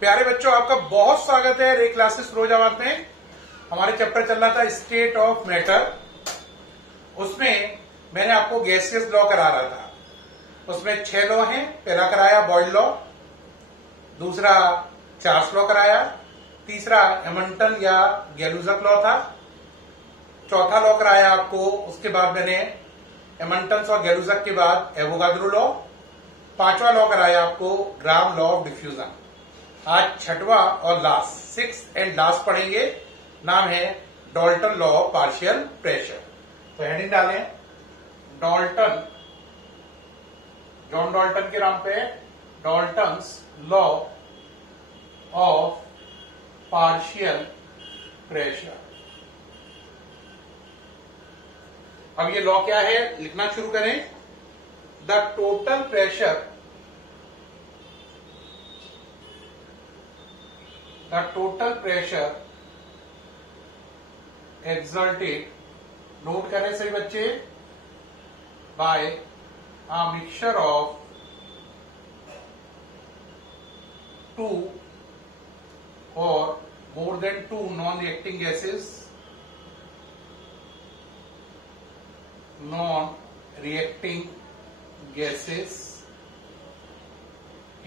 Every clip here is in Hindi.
प्यारे बच्चों, आपका बहुत स्वागत है रे क्लासेस फिरोजाबाद में। हमारे चैप्टर चल रहा था स्टेट ऑफ मैटर। उसमें मैंने आपको गैसियस लॉ करा रहा था। उसमें 6 लॉ हैं। पहला कराया बॉयल लॉ, दूसरा चार्ल्स लॉ कराया, तीसरा हैमिल्टन या गैलुजक लॉ था, चौथा लॉ कराया आपको। उसके बाद मैंने हैमिल्टन और गैलुजक के बाद एवोगाद्रो लॉ, पांचवा लॉ कराया आपको ग्राम लॉ ऑफ डिफ्यूजन। आज छठवां और लास्ट 6th एंड लास्ट पढ़ेंगे। नाम है Dalton law of partial pressure. तो हेडिंग डालें डाल्टन, जॉन डाल्टन के नाम पे Dalton's law of partial pressure. अब ये लॉ क्या है लिखना शुरू करें। The total pressure, the total pressure exerted, note करें सही बच्चे, by a mixture of two or more than two non-reacting gases,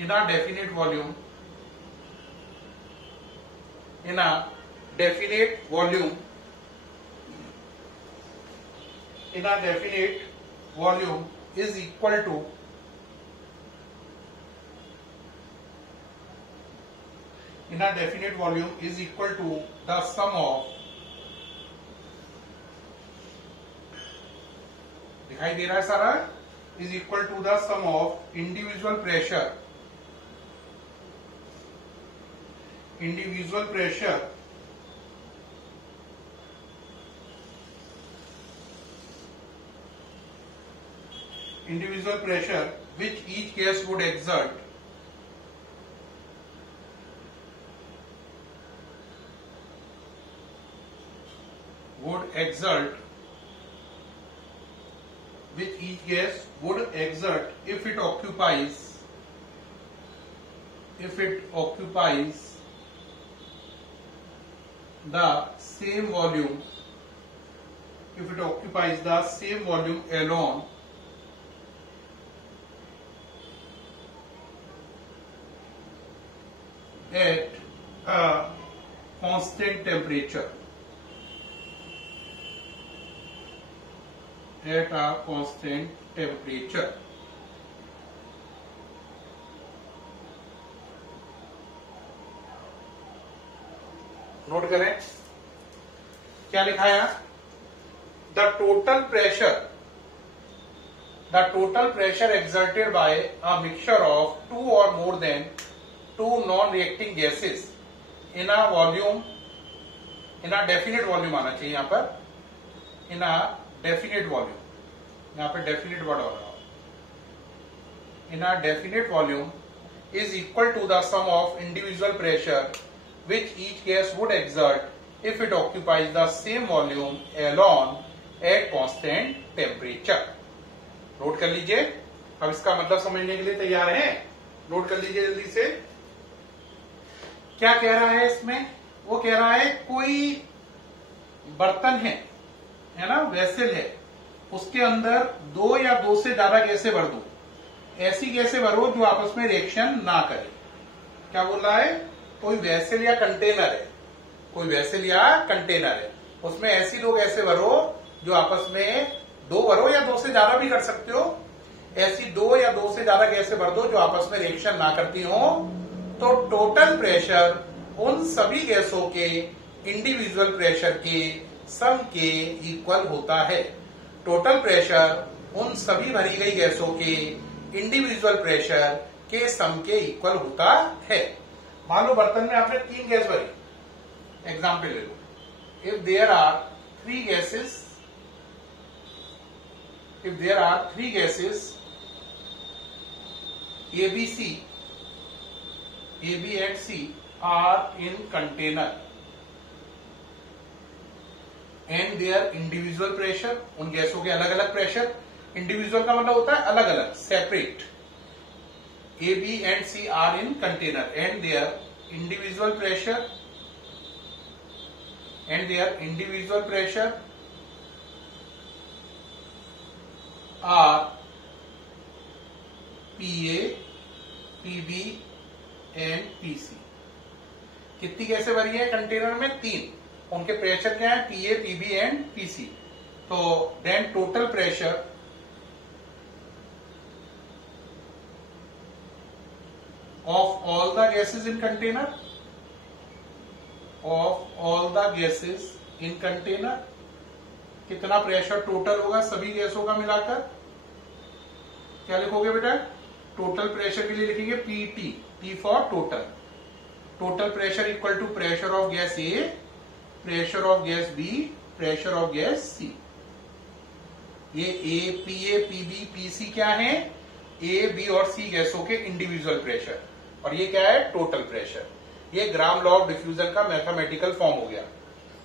in a definite volume, is equal to the sum of, दिखाई दे रहा है सारा, is equal to the sum of individual pressure which each gas would exert if it occupies the same volume, alone at a constant temperature, note करें क्या लिखा है। The total pressure exerted by a mixture of two or more than two non-reacting gases in a volume, in a definite volume आना चाहिए यहां पर, in a definite volume, यहां पर definite word हो रहा है, in a definite volume is equal to the sum of individual pressure which each gas would exert if it occupies the same volume alone at constant temperature। Note कर लीजिए। अब इसका मतलब समझने के लिए तैयार हैं? नोट कर लीजिए जल्दी से। क्या कह रहा है इसमें? वो कह रहा है कोई बर्तन है ना, वेसल है, उसके अंदर 2 या 2 से ज्यादा गैसें भर दो। ऐसी गैसें भरो जो आपस में रिएक्शन ना करे। क्या बोल रहा है? कोई वेसल या कंटेनर है, उसमें ऐसी 2 गैसें भरो जो आपस में 2 भरो या 2 से ज्यादा भी कर सकते हो। ऐसी 2 या 2 से ज्यादा गैसें भर दो जो आपस में रिएक्शन ना करती हो, तो टोटल प्रेशर उन सभी गैसों के इंडिविजुअल प्रेशर के सम के इक्वल होता है। टोटल प्रेशर उन सभी भरी गई गैसों के इंडिविजुअल प्रेशर के सम के इक्वल होता है। मान लो बर्तन में आपने 3 गैस भरी, एग्जाम्पल ले लो। If there are 3 gases A, B and C are in container and their individual pressure, उन गैसों के अलग अलग प्रेशर, इंडिविजुअल का मतलब होता है अलग अलग, separate. A, B and C are in container and their individual pressure and their individual pressure are PA, PB and PC। कितनी गैसें भरी है कंटेनर में? 3। उनके प्रेशर क्या है? PA, PB and PC। तो then total pressure of all the gases in container, of all the gases in container, कितना प्रेशर टोटल होगा सभी गैसों का मिलाकर? क्या लिखोगे बेटा? टोटल प्रेशर के लिए लिखेंगे PT, T for total. Total pressure equal to pressure of gas A, pressure of gas B, pressure of gas C। ये A, PA, PB, PC क्या है? A, B और C गैसों के इंडिविजुअल प्रेशर, और ये क्या है? Total pressure. ये ग्राम लॉ ऑफ डिफ्यूजन का मैथमेटिकल फॉर्म हो गया।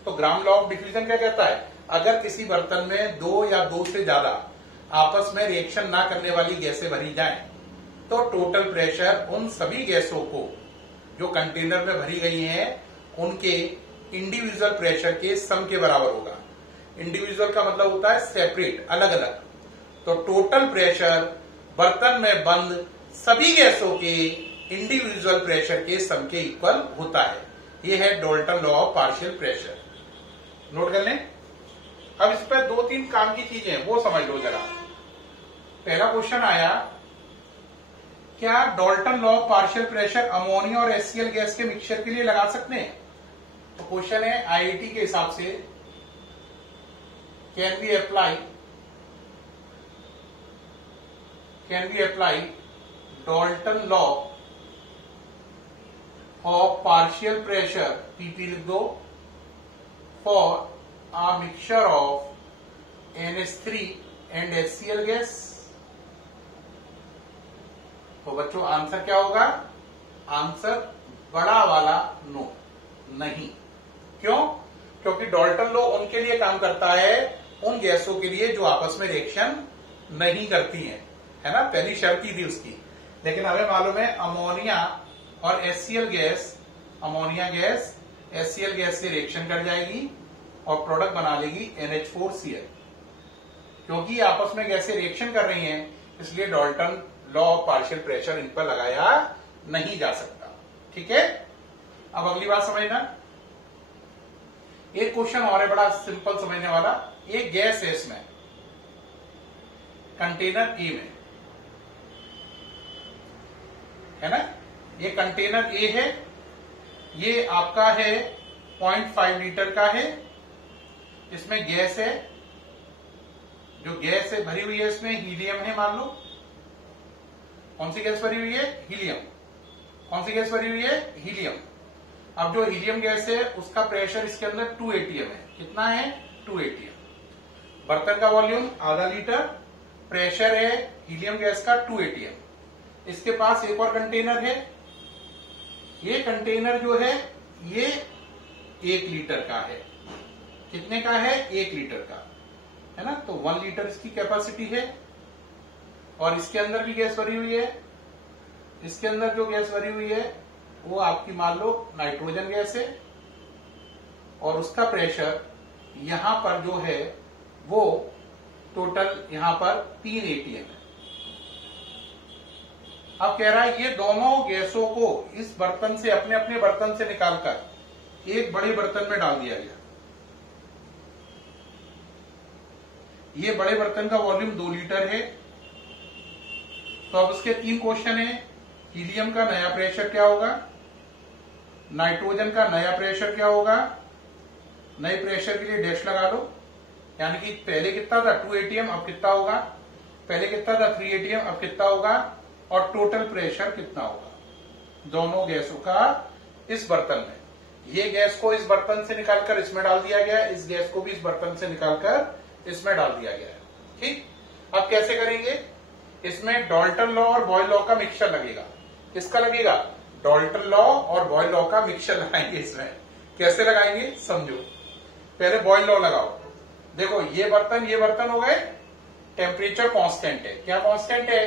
तो ग्राम लॉ ऑफ डिफ्यूजन क्या कहता है? अगर किसी बर्तन में 2 या 2 से ज्यादा आपस में रिएक्शन ना करने वाली गैसें भरी जाएं, तो टोटल प्रेशर उन सभी गैसों को जो कंटेनर में भरी गई हैं उनके इंडिविजुअल प्रेशर के सम के बराबर होगा। इंडिविजुअल का मतलब होता है सेपरेट, अलग अलग। तो टोटल प्रेशर बर्तन में बंद सभी गैसों के इंडिविजुअल प्रेशर के सम के इक्वल होता है। यह है Dalton law of partial pressure. Note कर लें। अब इस पर 2-3 काम की चीजें वो समझ लो जरा। पहला क्वेश्चन आया, क्या Dalton law of partial pressure ammonia और HCl गैस के मिक्सचर के लिए लगा सकते हैं? तो क्वेश्चन है IIT के हिसाब से, can we apply Dalton law of partial pressure, PP लिख दो, for a mixture of NH3 and HCl gas? तो बच्चों आंसर क्या होगा? आंसर बड़ा वाला नो, नहीं। क्यों? क्योंकि डाल्टन लॉ उनके लिए काम करता है, उन गैसों के लिए जो आपस में रिएक्शन नहीं करती हैं, है ना? पहली शर्त ही थी उसकी। लेकिन हमें मालूम है अमोनिया और HCl gas, ammonia gas HCl gas से रिएक्शन कर जाएगी और प्रोडक्ट बना लेगी NH4Cl। क्योंकि आपस में गैसें रिएक्शन कर रही हैं, इसलिए Dalton law of partial pressure in पर लगाया नहीं जा सकता। ठीक है? अब अगली बात समझना। एक क्वेश्चन और है बड़ा सिंपल समझने वाला। एक गैस है इसमें कंटेनर ए में, है ना? ये कंटेनर ए है, ये आपका है 0.5 लीटर का है। इसमें गैस है, जो गैस है भरी हुई है इसमें हीलियम है, मान लो। कौन सी गैस भरी हुई है? हीलियम। कौन सी गैस भरी हुई है? हीलियम। अब जो हीलियम गैस है उसका प्रेशर इसके अंदर 2 atm है। कितना है? 2 atm। बर्तन का वॉल्यूम आधा लीटर, प्रेशर है हीलियम गैस का 2 atm। इसके पास एक और कंटेनर है। ये कंटेनर जो है ये 1 लीटर का है। कितने का है? 1 लीटर का, है ना? तो 1 लीटर इसकी कैपेसिटी है। और इसके अंदर भी गैस भरी हुई है। इसके अंदर जो गैस भरी हुई है वो आपकी मान लो नाइट्रोजन गैस है, और उसका प्रेशर यहां पर जो है वो टोटल यहां पर 3 atm है। अब कह रहा है ये दोनों गैसों को इस बर्तन से, अपने अपने बर्तन से निकालकर एक बड़े बर्तन में डाल दिया गया। ये बड़े बर्तन का वॉल्यूम 2 लीटर है। तो अब उसके 3 क्वेश्चन है। हीलियम का नया प्रेशर क्या होगा? नाइट्रोजन का नया प्रेशर क्या होगा? नए प्रेशर के लिए डैश लगा लो। यानी कि पहले कितना था? 2 atm, अब कितना होगा? पहले कितना था? 3 atm, अब कितना होगा? और टोटल प्रेशर कितना होगा दोनों गैसों का इस बर्तन में? ये गैस को इस बर्तन से निकालकर इसमें डाल दिया गया, इस गैस को भी इस बर्तन से निकालकर इसमें डाल दिया गया है। ठीक, अब कैसे करेंगे? इसमें डाल्टन लॉ और बॉयल लॉ का मिक्सचर लगेगा। किसका लगेगा? डाल्टन लॉ और बॉयल लॉ का मिक्सचर लगाएंगे इसमें। कैसे लगाएंगे समझो। पहले बॉयल लॉ लगाओ। देखो ये बर्तन हो गए, टेम्परेचर कांस्टेंट है। क्या कांस्टेंट है?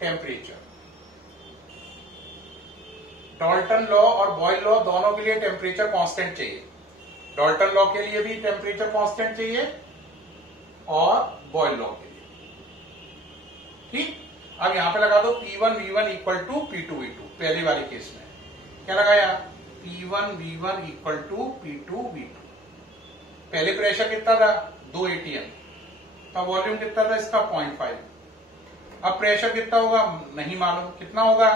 टेम्परेचर। डाल्टन लॉ और बॉयल लॉ दोनों के लिए टेम्परेचर कांस्टेंट चाहिए। डाल्टन लॉ के लिए भी टेम्परेचर कांस्टेंट चाहिए और बॉयल लॉ के लिए। ठीक, अब यहां पे लगा दो P1 V1 equal to P2 V2। पहले वाले केस में क्या लगाया, P1 V1 equal to P2 V2। पहले प्रेशर कितना था 2 atm, तो वॉल्यूम कितना था इसका 0.5। अब प्रेशर कितना होगा नहीं मालूम, कितना होगा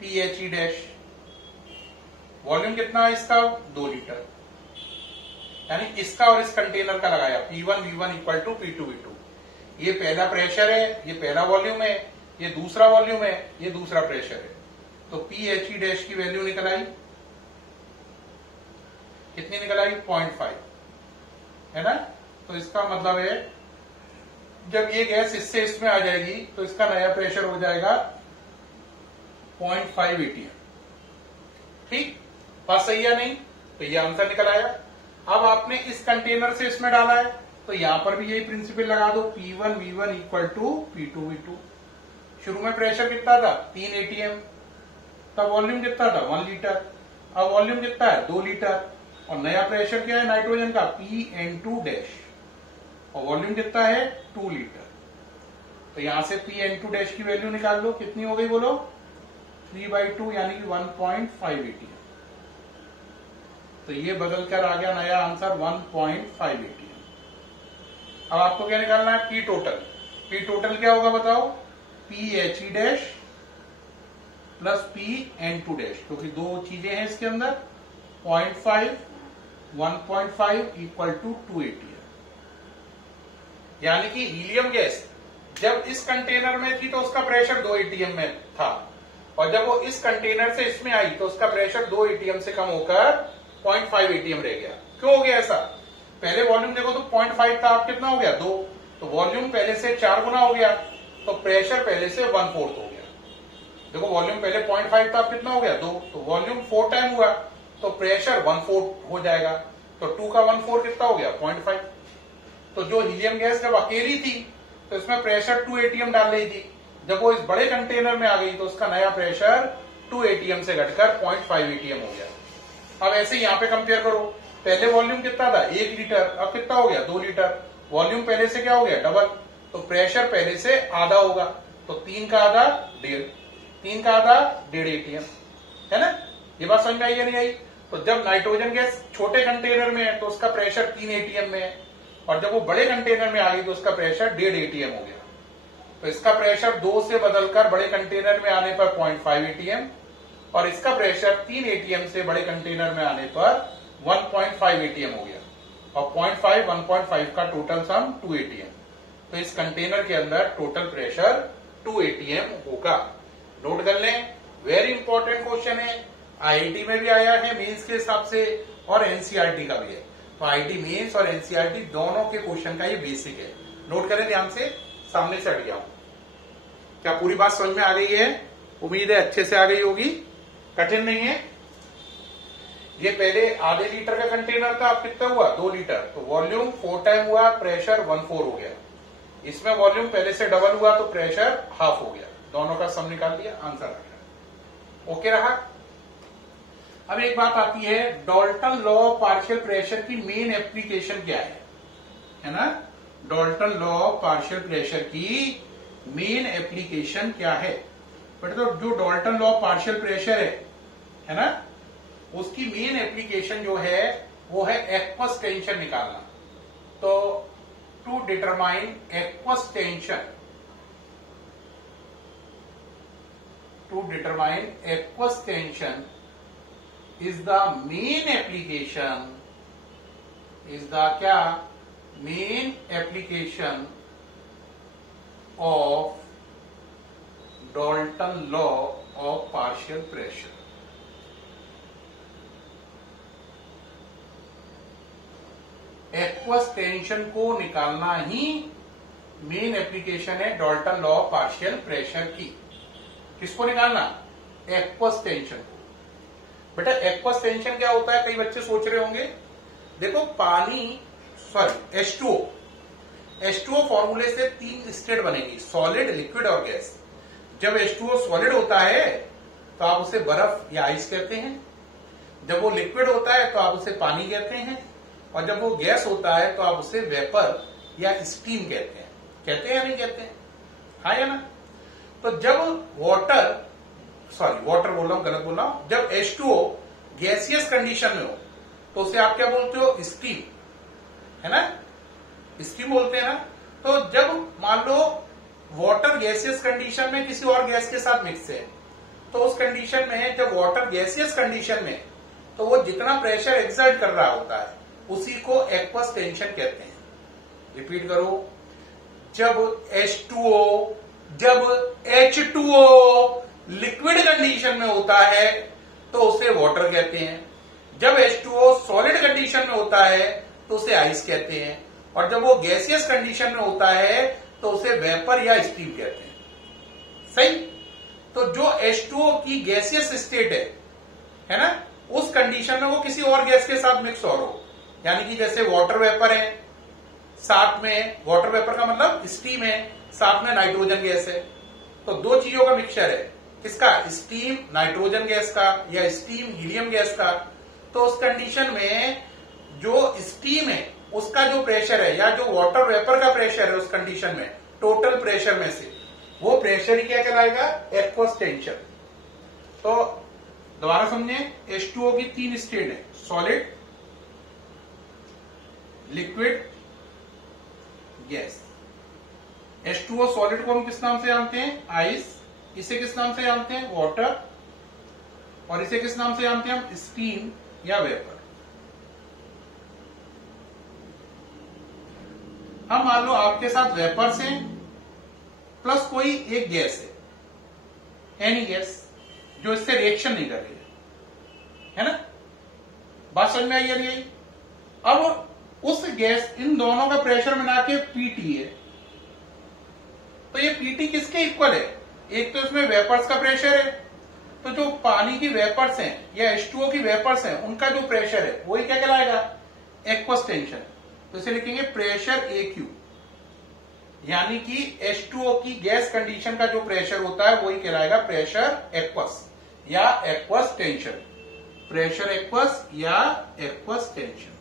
PHE डैश। वॉल्यूम कितना है इसका 2 लीटर, यानी इसका और इस कंटेनर का लगाया P1 V1 equal to P2 V2। ये पहला प्रेशर है, ये पहला वॉल्यूम है, ये दूसरा वॉल्यूम है, ये दूसरा प्रेशर है। तो PHE डैश की वैल्यू निकल आई, कितनी निकल आई 0.5, है ना। तो इसका मतलब है जब ये गैस इससे इसमें आ जाएगी तो इसका नया प्रेशर हो जाएगा 0.5 atm। ठीक, बात सही है नहीं, तो ये आंसर निकल आया। अब आपने इस कंटेनर से इसमें डाला है तो यहां पर भी यही प्रिंसिपल लगा दो P1 V1 equal to P2 V2। शुरू में प्रेशर कितना था 3 atm, तब वॉल्यूम कितना था 1 लीटर, अब वॉल्यूम कितना है 2 लीटर, और नया प्रेशर क्या है नाइट्रोजन का PN2 डैश, और वॉल्यूम कितना है 2 लीटर। तो यहां से PN2 डैश की वैल्यू निकाल लो, कितनी हो गई बोलो 3/2 यानी कि 1.5 atm। तो ये बदल कर आ गया नया आंसर 1.5 atm। अब आपको क्या निकालना है P टोटल। P टोटल क्या होगा बताओ, PHE dash plus PN2 dash, क्योंकि दो चीजें हैं इसके अंदर, 0.5 1.5 इक्वल टू 2 atm। यानी कि हीलियम गैस जब इस कंटेनर में थी तो उसका प्रेशर 2 atm में था, और जब वो इस कंटेनर से इसमें आई तो उसका प्रेशर 2 atm से कम होकर 0.5 atm रह गया। क्यों हो गया ऐसा, पहले वॉल्यूम देखो तो 0.5 था, अब कितना हो गया 2, तो वॉल्यूम पहले से 4 गुना हो गया, तो प्रेशर पहले से 1/4 हो गया। देखो वॉल्यूम पहले 0.5 था, अब कितना हो गया 2, तो वॉल्यूम 4 टाइम हुआ तो प्रेशर 1/4 हो जाएगा, तो 2 का 1/4 कितना हो गया 0.5। तो जो हीलियम गैस जब अकेली थी तो इसमें प्रेशर 2 atm डाल रही थी, जब वो इस बड़े कंटेनर में आ गई तो उसका नया प्रेशर 2 atm से घटकर 0.5 atm हो गया। अब ऐसे यहां पे कंपेयर करो, पहले वॉल्यूम कितना था 1 लीटर, अब कितना हो गया 2 लीटर, वॉल्यूम पहले से क्या हो गया डबल, तो प्रेशर पहले से आधा होगा, तो 3 का आधा 1.5 atm, है ना। ये बात समझ में आई या नहीं आई। तो जब नाइट्रोजन गैस छोटे कंटेनर में है तो उसका प्रेशर 3 atm में है, और जब वो बड़े कंटेनर में आ गई तो उसका प्रेशर 1.5 atm हो गया। तो इसका प्रेशर 2 से बदलकर बड़े कंटेनर में आने पर 0.5 atm, और इसका प्रेशर 3 atm से बड़े कंटेनर में आने पर 1.5 atm हो गया, और 0.5 1.5 का टोटल सम 2 atm। तो इस कंटेनर के अंदर टोटल प्रेशर 2 atm होगा। नोट कर लें, वेरी इंपॉर्टेंट क्वेश्चन है, आईआईटी में भी आया है मेंस के हिसाब से, और एनसीईआरटी का भी है। तो आईआईटी मेंस और एनसीईआरटी दोनों के क्वेश्चन का ये बेसिक है। नोट करें ध्यान से, सामने से हट गया हूं। क्या पूरी बात समझ में आ गई है? उम्मीद है अच्छे से आ गई होगी, कठिन नहीं है। ये पहले आधे लीटर का कंटेनर था, अब कितना हुआ 2 लीटर, तो वॉल्यूम 4 टाइम हुआ, प्रेशर 1/4 हो गया। इसमें वॉल्यूम पहले से डबल हुआ तो प्रेशर हाफ हो गया। दोनों का सम निकाल दिया, आंसर आ गया। ओके रहा। अब एक बात आती है, Dalton law of partial pressure की मेन एप्लीकेशन क्या है ना। Dalton law of partial pressure की मेन एप्लीकेशन क्या है? बट तो जो Dalton law of partial pressure है ना, उसकी मेन एप्लीकेशन जो है वो है एक्वस टेंशन निकालना। तो to determine aqueous tension, to determine aqueous tension is the main application, is the क्या main application of Dalton law of partial pressure। Aqueous tension को निकालना ही मेन एप्लीकेशन है Dalton law of partial pressure की। किसको निकालना? एक्वस टेंशन को। बेटा एक्वस टेंशन क्या होता है, कई बच्चे सोच रहे होंगे। देखो पानी, सॉरी H2O फॉर्मूले से 3 स्टेट बनेगी, सॉलिड, लिक्विड और गैस। जब H2O सॉलिड होता है तो आप उसे बर्फ या आइस कहते हैं। जब वो लिक्विड होता है तो आप उसे पानी कहते हैं, और जब वो गैस होता है तो आप उसे वेपर या स्टीम कहते हैं। कहते हैं या नहीं कहते हैं? हाँ या ना? तो जब वाटर बोल रहा हूं, गलत बोल रहा हूं, जब H2O गैसियस कंडीशन में हो तो उसे आप क्या बोलते हो? स्टीम, है ना? स्टीम बोलते हैं ना। तो जब मान लो वाटर गैसियस कंडीशन में किसी और गैस के साथ मिक्स है, तो उस कंडीशन में जब वाटर गैसियस कंडीशन में, तो वो जितना प्रेशर एक्सर्ट कर रहा होता है उसी को एक्वस टेंशन कहते हैं। रिपीट करो, जब H2O लिक्विड कंडीशन में होता है तो उसे वाटर कहते हैं, जब H2O सॉलिड कंडीशन में होता है तो उसे आइस कहते हैं, और जब वो गैसियस कंडीशन में होता है तो उसे वेपर या स्टीम कहते हैं। सही? तो जो H2O की गैसियस स्टेट है ना, उस कंडीशन में वो किसी और गैस के साथ मिक्स और हो, यानी कि जैसे वाटर वेपर है, साथ में वाटर वेपर का मतलब स्टीम है, साथ में नाइट्रोजन गैस है, तो दो चीजों का मिक्सचर है। किसका? स्टीम नाइट्रोजन गैस का या स्टीम हीलियम गैस का। तो उस कंडीशन में जो स्टीम है उसका जो प्रेशर है या जो वाटर वेपर का प्रेशर है उस कंडीशन में, टोटल प्रेशर में से, वो प्रेशर ही क्या कहलाएगा? Aqueous tension. तो दोबारा समझे, H2O की 3 स्टेट है, solid, liquid, gas. H2O solid को हम किस नाम से जानते हैं? आइस। इसे किस नाम से जानते हैं? वाटर। और इसे किस नाम से जानते हैं हम? स्टीम या वेपर। हम मान लो आपके साथ वेपर्स हैं प्लस कोई एक गैस है, एनी गैस, जो इससे रिएक्शन नहीं कर रही है ना? बात समझ में आई यार? यही अब उस गैस, इन दोनों का प्रेशर मिला के पीटी है, तो ये पीटी किसके इक्वल है? एक तो इसमें वेपर्स का प्रेशर है, तो जो पानी की वेपर्स हैं या H2O की वेपर्स हैं उनका जो प्रेशर है वही क्या कहलाएगा? Aqueous tension. तो इसे लिखेंगे प्रेशर AQ, यानी कि H2O की गैस कंडीशन का जो प्रेशर होता है वही कहलाएगा प्रेशर एक्वस या एक्वस टेंशन। प्रेशर एक्वस या एक्वस टेंशन।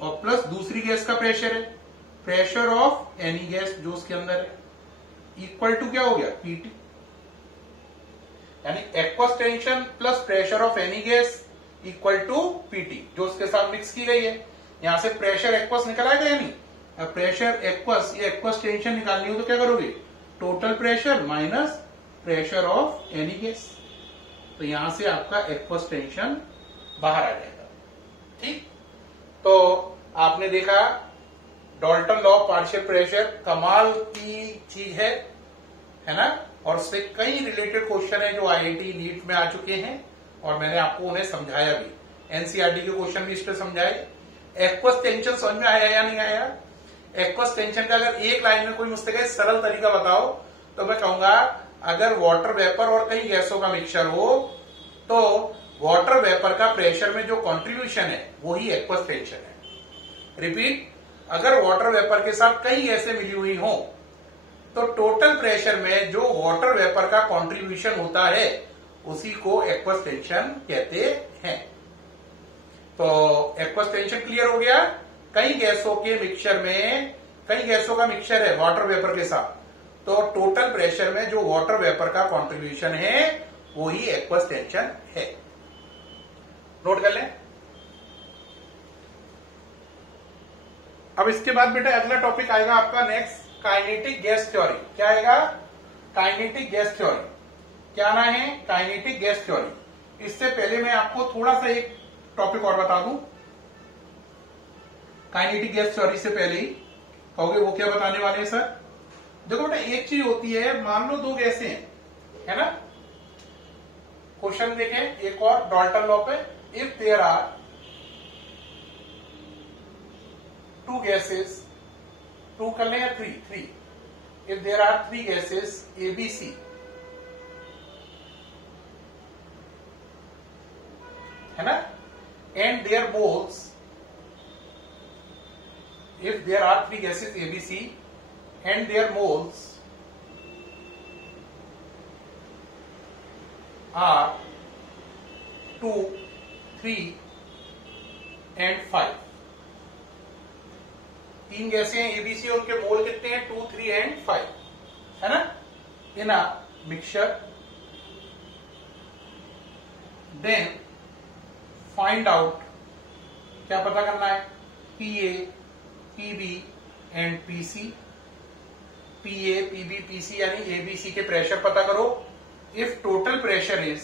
और प्लस दूसरी गैस का प्रेशर है, प्रेशर ऑफ एनी गैस जो उसके अंदर है, इक्वल टू क्या हो गया? पीटी। यानी aqueous tension plus pressure of any gas equal to PT, जो उसके साथ मिक्स की गई है। यहां से प्रेशर एक्वस निकल आएगा या नहीं? अब प्रेशर एक्वस या एक्वस टेंशन निकालनी हो तो क्या करोगे? Total pressure minus pressure of any gas. तो यहां से आपका एक्वस टेंशन बाहर आ जाएगा। ठीक? तो आपने देखा Dalton law of partial pressure कमाल की चीज है ना? और उससे कई रिलेटेड क्वेश्चन है जो IIT नीट में आ चुके हैं, और मैंने आपको उन्हें समझाया भी, NCERT के क्वेश्चन भी इस पर समझाए। एक्वस टेंशन समझ में आया या नहीं आया? एक्वस टेंशन का अगर एक लाइन में कोई मुझसे कहे सरल तरीका बताओ, तो मैं कहूंगा अगर वाटर वेपर और कई गैसों का मिक्सचर हो तो वाटर वेपर का प्रेशर में जो कंट्रीब्यूशन है वही एक्वस टेंशन है। रिपीट, अगर वाटर वेपर के साथ कई गैसें मिली हुई हो तो टोटल प्रेशर में जो वाटर वेपर का कंट्रीब्यूशन होता है उसी को एक्वस टेंशन कहते हैं। तो एक्वस टेंशन क्लियर हो गया। कई गैसों के मिक्सचर में, कई गैसों का मिक्सचर है वाटर वेपर के साथ, तो टोटल प्रेशर में जो वाटर वेपर का कंट्रीब्यूशन है वही एक्वस टेंशन है। नोट कर लें। अब इसके बाद बेटा अगला टॉपिक आएगा आपका नेक्स्ट, काइनेटिक गैस थ्योरी। क्या आएगा? Kinetic gas theory. क्या ना है? Kinetic gas theory. इससे पहले मैं आपको थोड़ा सा एक टॉपिक और बता दूं। काइनेटिक गैस थ्योरी से पहले ही कहोगे वो क्या बताने वाले हैं सर? देखो बेटा, एक चीज होती है, मान लो दो गैसें हैं, है ना? क्वेश्चन देखें एक और डाल्टन लॉ पे। If there are two gases, two कर लें या three, if there are three gases ABC, है ना, and their moles, if there are three gases ABC and their moles are 2, 3 and 5। 3 गैसें हैं एबीसी, और उनके मोल कितने हैं 2, 3 एंड 5, है ना। In a mixture, then find out, क्या पता करना है, PA, PB and PC. PA, PB, PC यानी एबीसी के प्रेशर पता करो। If total pressure is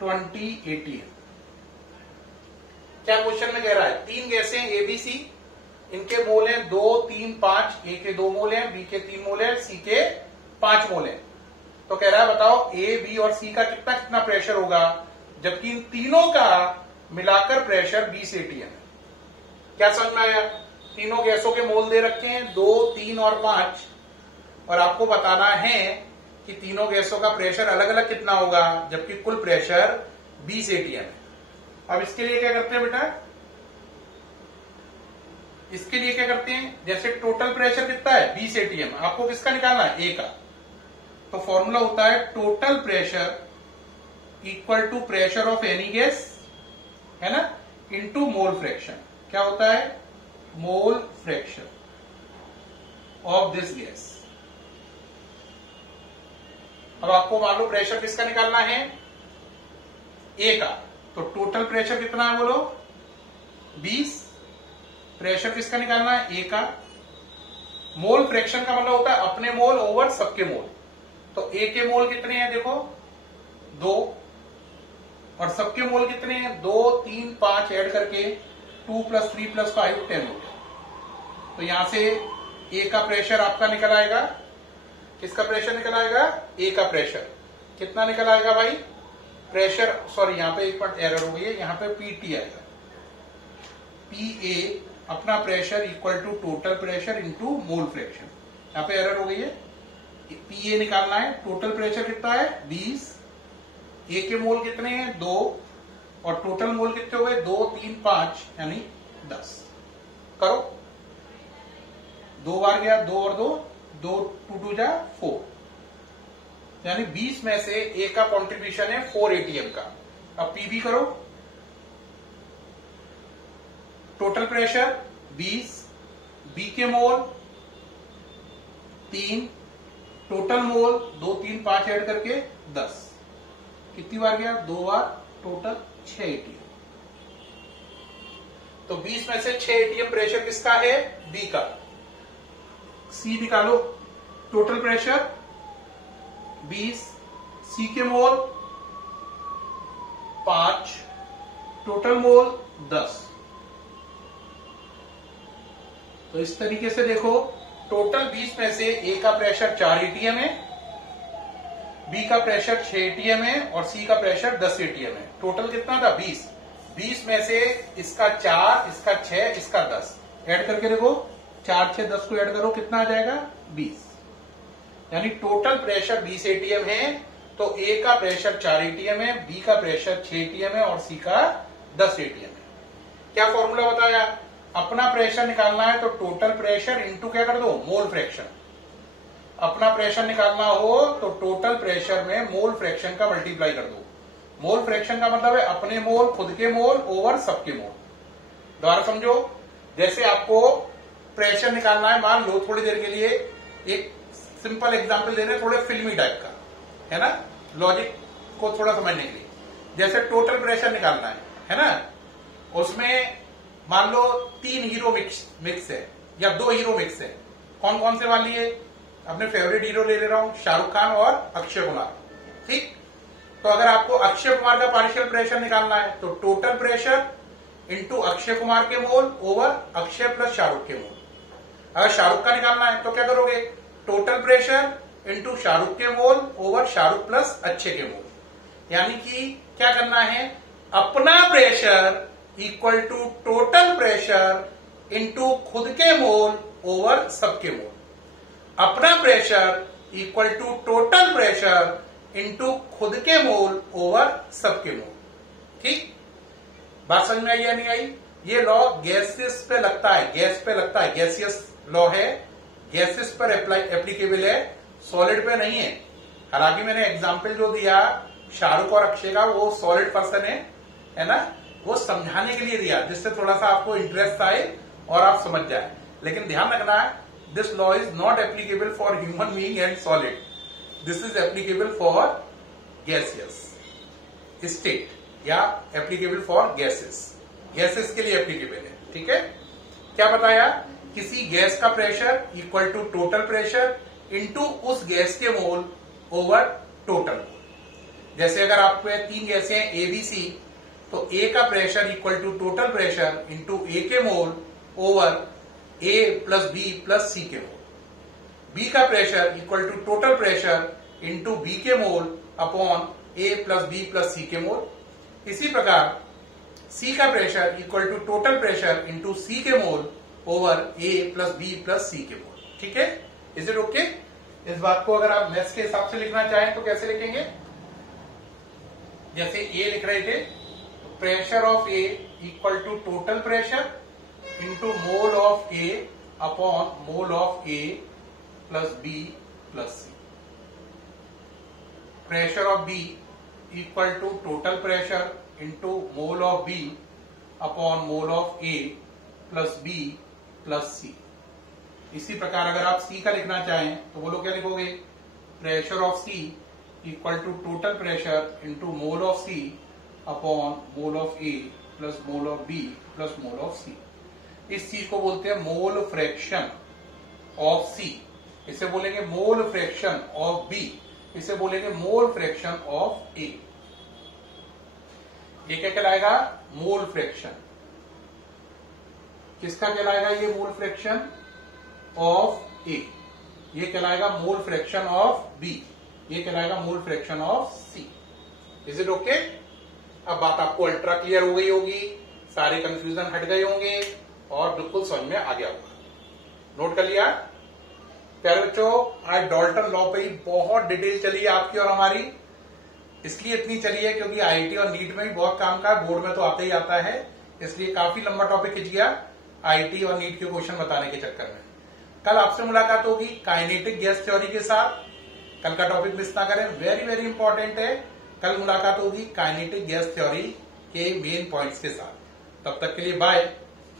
20 ATM। क्या क्वेश्चन में कह रहा है, 3 गैसें एबीसी, इनके मोल हैं 2, 3, 5। ए के 2 मोल हैं, बी के 3 मोल हैं, सी के 5 मोल हैं। तो कह रहा है बताओ ए, बी और सी का कितना कितना प्रेशर होगा, जबकि इन तीनों का मिलाकर प्रेशर 20 ATM है। क्या समझ में आया। तीनों गैसों के मोल दे रखे हैं 2, 3 और 5, और आपको बताना है कि तीनों गैसों का प्रेशर अलग अलग कितना होगा, जबकि कुल प्रेशर 20 ATM है। अब इसके लिए क्या करते हैं बेटा, इसके लिए क्या करते हैं, जैसे टोटल प्रेशर कितना है 20 ATM, आपको किसका निकालना है, ए का। तो फॉर्मूला होता है total pressure equal to pressure of any gas, है ना, इनटू मोल फ्रैक्शन। क्या होता है, mole fraction of this gas. अब आपको मान लो प्रेशर किसका निकालना है, ए का। तो टोटल प्रेशर कितना है बोलो, 20। प्रेशर किसका निकालना है, ए का। मोल फ्रैक्शन का मतलब होता है अपने मोल ओवर सबके मोल। तो ए के मोल कितने हैं देखो 2, और सबके मोल कितने हैं 2, 3, 5 ऐड करके 2 + 3 + 5 10 हो गया। तो यहां से ए का प्रेशर आपका निकल आएगा, किसका प्रेशर निकल आएगा, ए का प्रेशर कितना निकल आएगा भाई, प्रेशर, सॉरी यहां पे एक पॉइंट एरर हो गई है, यहां पे पीटी आएगा। पीए अपना pressure equal to total pressure into mole fraction. यहां पे एरर हो गई है, पीए निकालना है। टोटल प्रेशर कितना है 20, ए के मोल कितने हैं 2, और टोटल मोल कितने हो गए 2, 3, 5 यानी 10। करो, 2 बार गया, 2 और 2, 2 2 2 जा 4, यानी 20 में से ए का कॉन्ट्रीब्यूशन है 4 ATM का। अब पीबी करो, टोटल प्रेशर 20, बी के मोल 3, टोटल मोल 2, 3, 5 ऐड करके 10। कितनी बार गया, 2 बार, टोटल 6 ATM। तो 20 में से 6 ATM प्रेशर किसका है, बी का। सी निकालो, टोटल प्रेशर 20, सी के मोल 5, टोटल मोल 10। तो इस तरीके से देखो, टोटल 20 में से ए का प्रेशर 4 ATM है, बी का प्रेशर 6 ATM है, और सी का प्रेशर 10 ATM है। टोटल कितना था 20। 20 में से इसका 4, इसका 6, इसका 10 ऐड करके देखो, 4, 6, 10 को ऐड करो, कितना आ जाएगा 20। यानी टोटल प्रेशर 20 ATM है। तो ए का प्रेशर 4 ATM है, बी का प्रेशर 6 ATM है, और सी का 10 ATM है। क्या फॉर्मूला बताया, अपना प्रेशर निकालना है तो टोटल प्रेशर इंटू क्या कर दो, मोल फ्रैक्शन। अपना प्रेशर निकालना हो तो टोटल प्रेशर में मोल फ्रैक्शन का मल्टीप्लाई कर दो। मोल फ्रैक्शन का मतलब है अपने मोल, खुद के मोल ओवर सबके मोल। दोबारा समझो, जैसे आपको प्रेशर निकालना है, मान लो थोड़ी देर के लिए एक सिंपल एग्जांपल दे रहे हैं, थोड़े फिल्मी टाइप का, है ना, लॉजिक को थोड़ा समझने के लिए। जैसे टोटल प्रेशर निकालना है ना, उसमें मान लो 3 हीरो मिक्स है या 2 हीरो मिक्स है। कौन कौन से मान लिए, अपने फेवरेट हीरो ले रहा हूं, शाहरुख खान और अक्षय कुमार। ठीक, तो अगर आपको अक्षय कुमार का पार्शियल प्रेशर निकालना है तो total pressure into Akshay Kumar के mole over Akshay plus Shahrukh के मोल। अगर शाहरुख का निकालना है तो क्या करोगे, टोटल प्रेशर इंटू शाहरुख के mole over Shahrukh plus Akshay के मोल। यानी कि क्या करना है, अपना pressure equal to total pressure into खुद के मोल ओवर सबके मोल। अपना pressure equal to total pressure into खुद के मोल ओवर सबके मोल। ठीक, बात समझ में आई या नहीं आई। ये लॉ गैसेस पे लगता है, गैस पे लगता है, गैसियस लॉ है, गैसेस पर एप्लीकेबल है, सॉलिड पे नहीं है। हालांकि मैंने एग्जाम्पल जो दिया शाहरुख और अक्षय का, वो सॉलिड पर्सन है ना, वो समझाने के लिए दिया जिससे थोड़ा सा आपको इंटरेस्ट आए और आप समझ जाए। लेकिन ध्यान रखना, this law is not applicable for human being and solid, this is applicable for gaseous state या एप्लीकेबल फॉर गैसेस, गैसेस के लिए एप्लीकेबल है। ठीक है, क्या बताया, किसी गैस का pressure equal to total pressure into उस गैस के मोल ओवर टोटल मोल। जैसे अगर आपको 3 गैसें हैं ए बी सी, तो ए का pressure equal to total pressure into A के mole over A plus B plus C के मोल। बी का pressure equal to total pressure into B के mole upon A plus B plus C के मोल। इसी प्रकार सी का pressure equal to total pressure into C के mole over A plus B plus C के मोल। ठीक है, इज इट ओके? इस बात को अगर आप मैथ्स के हिसाब से लिखना चाहें तो कैसे लिखेंगे? जैसे ए लिख रहे थे, pressure of A equal to total pressure into mole of A upon mole of A plus B plus C. Pressure of B equal to total pressure into mole of B upon mole of A plus B plus C. इसी प्रकार अगर आप सी का लिखना चाहें तो बोलो क्या लिखोगे? Pressure of C equal to total pressure into mole of C upon mole of A plus mole of B plus mole of C. इस चीज को बोलते हैं मोल फ्रैक्शन ऑफ सी, इसे बोलेंगे मोल फ्रैक्शन ऑफ बी, इसे बोलेंगे मोल फ्रैक्शन ऑफ ए। ये क्या कहलाएगा? Mole fraction. किसका कहलाएगा ये मोल फ्रैक्शन? ऑफ ए। ये कहलाएगा मोल फ्रैक्शन ऑफ बी, ये कहलाएगा mole fraction of C. Is it okay? अब बात आपको अल्ट्रा क्लियर हो गई होगी, सारे कंफ्यूजन हट गए होंगे और बिल्कुल समझ में आ गया होगा। नोट कर लिया प्यारे बच्चों? आज डाल्टन लॉ पे ही बहुत डिटेल चली है आपकी और हमारी, इसलिए इतनी चली है क्योंकि आईआईटी और नीट में भी बहुत काम का, बोर्ड में तो आता ही आता है, इसलिए काफी लंबा टॉपिक खिंच गया आईआईटी और नीट के क्वेश्चन बताने के चक्कर में। कल आपसे मुलाकात होगी काइनेटिक गैस थ्योरी के साथ। कल का टॉपिक मिस ना करें, वेरी वेरी इंपॉर्टेंट है। कल मुलाकात होगी काइनेटिक गैस थ्योरी के मेन पॉइंट्स के साथ। तब तक के लिए बाय,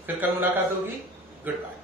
फिर कल मुलाकात होगी। Good bye.